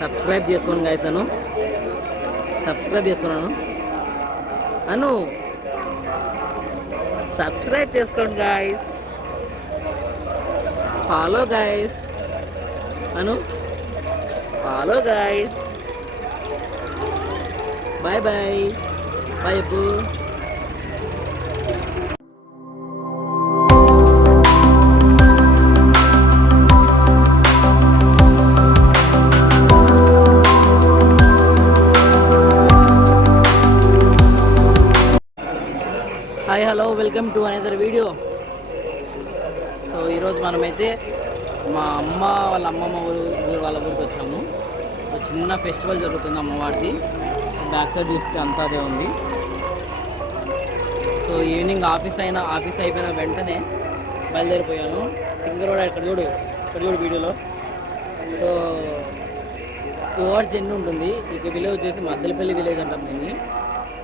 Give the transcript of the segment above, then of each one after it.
Subscribe చేసుకోండి guys. Subscribe చేసుకున్నాను Anu. Subscribe చేసుకోండి guys. Follow guys Anu. Follow guys. Bye bye. Bye చెప్పు. Hi hello welcome to another video. So ఈరోజు మనమైతే మా అమ్మ వాళ్ళ అమ్మమ్మ వాళ్ళ ఊరికి వచ్చాము. చిన్న ఫెస్టివల్ జరుగుతుంది అమ్మవారిది. బ్యాక్ సైడ్ చూస్తే అంతా అదే ఉంది. సో ఈవినింగ్ ఆఫీస్ అయిపోయిన వెంటనే బయలుదేరిపోయాను. ఫింగర్ రోడ్ ఇక్కడ చూడు వీడియోలో. సో 2 hours జర్నీ ఉంటుంది. ఇక విలేజ్ వచ్చేసి మద్దలపల్లి విలేజ్ అంటాం దీన్ని.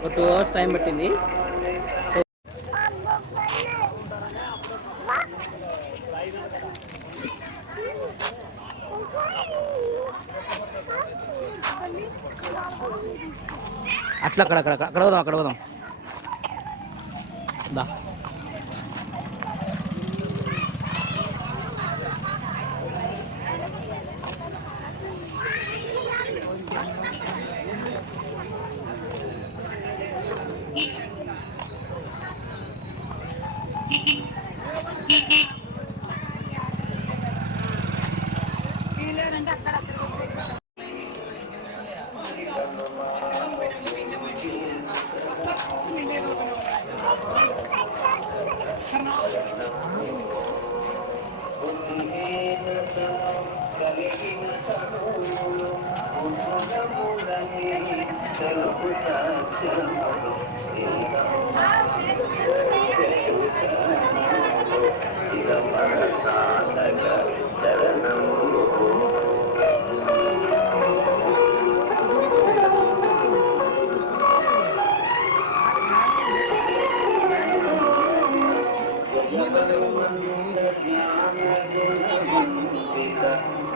ఒక 2 hours టైం పట్టింది. సో అట్లా అక్కడ పోదాం దా.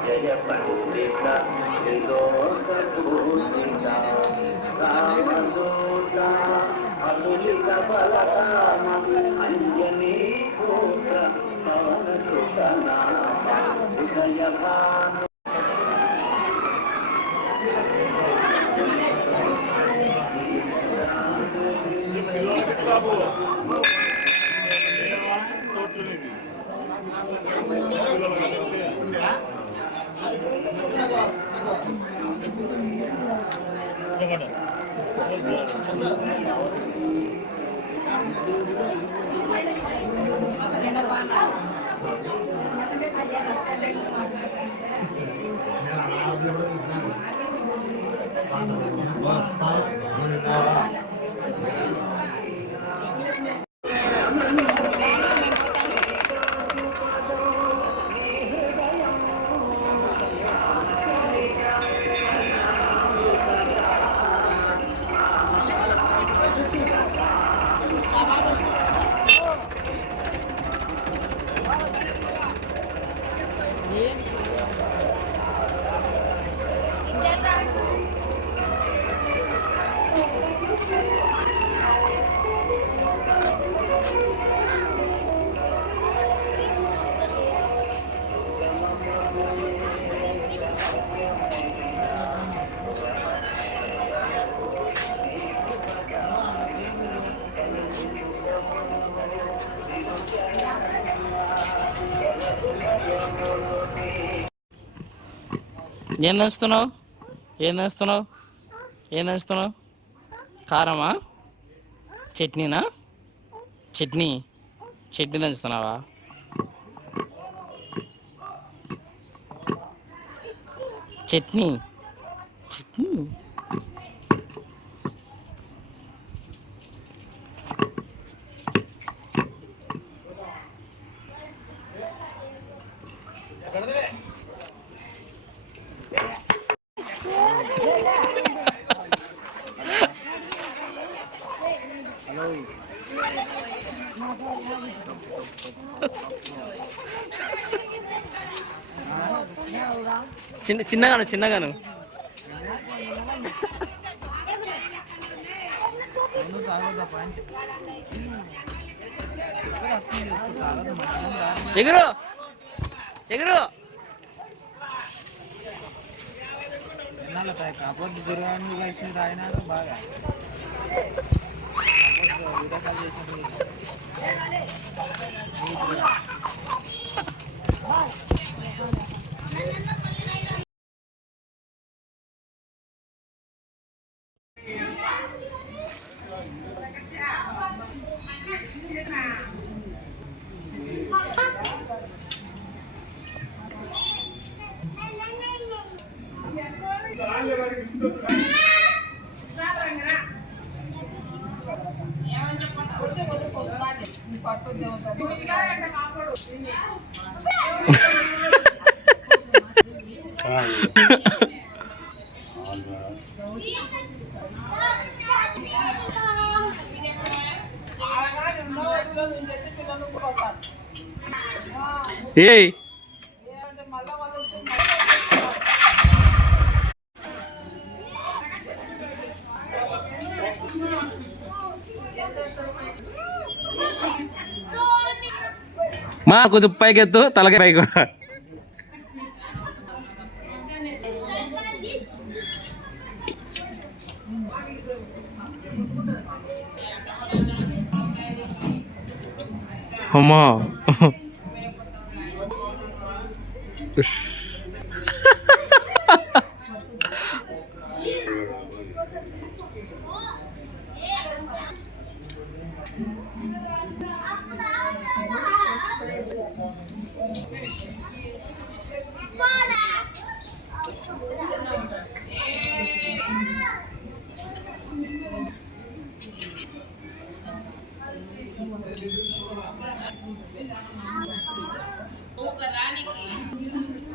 జయ పండిత అతులిత బలరామ అంజనీ పుత్ర పవన సుతనామ ఉదయ భాను. ఏం నేస్తున్నావు? కారమా? చట్నీనా? చట్నీ నంచుతున్నావా? చట్నీ చిన్నగాను ఎగురు ఎగురు కాకపోతే దుర్గాన్ని కలిసి రాయినాక బాగా ఏయ్ మా కొద్ది పైకెత్తు తలకాయ పైకి అమ్మా